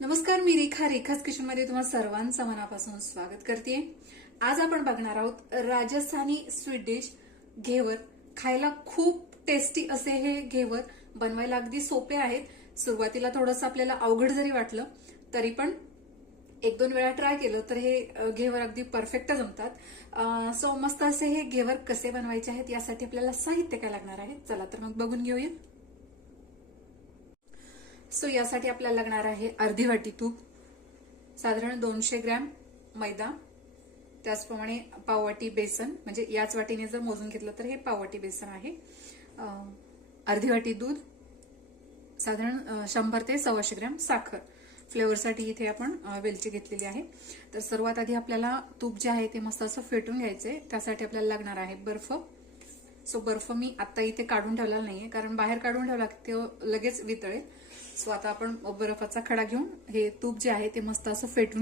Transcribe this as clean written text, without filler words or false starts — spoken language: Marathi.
नमस्कार, मी रेखाच किचन मध्ये तुम्हाला सर्वांचं मनापासून स्वागत करते। आज आपण बघणार आहोत राजस्थानी स्वीट डिश घेवर। खायला खूप टेस्टी असे हे घेवर बनवायला अगदी सोपे आहेत। सुरुवातीला थोडंसं आपल्याला अवघड जरी वाटलं तरी पण एक दोन वेळा ट्राय केलं तर हे घेवर अगदी परफेक्ट जमतात। सो मस्त असे हे घेवर कसे बनवायचे आहेत यासाठी आपल्याला साहित्य काय लागणार आहे चला तर मग बघून घेऊया। सो यासाठी आपल्याला लागणार आहे अर्धी वाटी तूप, साधारण 200 ग्रॅम मैदा, त्याचप्रमाणे पाववाटी बेसन, म्हणजे याच वाटीने जर मोजून घेतलं तर हे पाववाटी बेसन आहे। अर्धी वाटी दूध, साधारण 100 ते 125 ग्रॅम साखर। फ्लेवरसाठी इथे आपण वेलची घेतलेली आहे। तर सर्वात आधी आपल्याला तूप जे आहे ते मस्त असं फेटून घ्यायचंय। त्यासाठी आपल्याला लागणार आहे बर्फ। सो बर्फ मी आता इथे काढून ठेवलेला नाहीये, कारण बाहेर काढून ठेवला की लगेच वितळेल। सो आता आपण बर्फाचा खडा घेऊन हे तूप जे आहे ते मस्त असं फेटून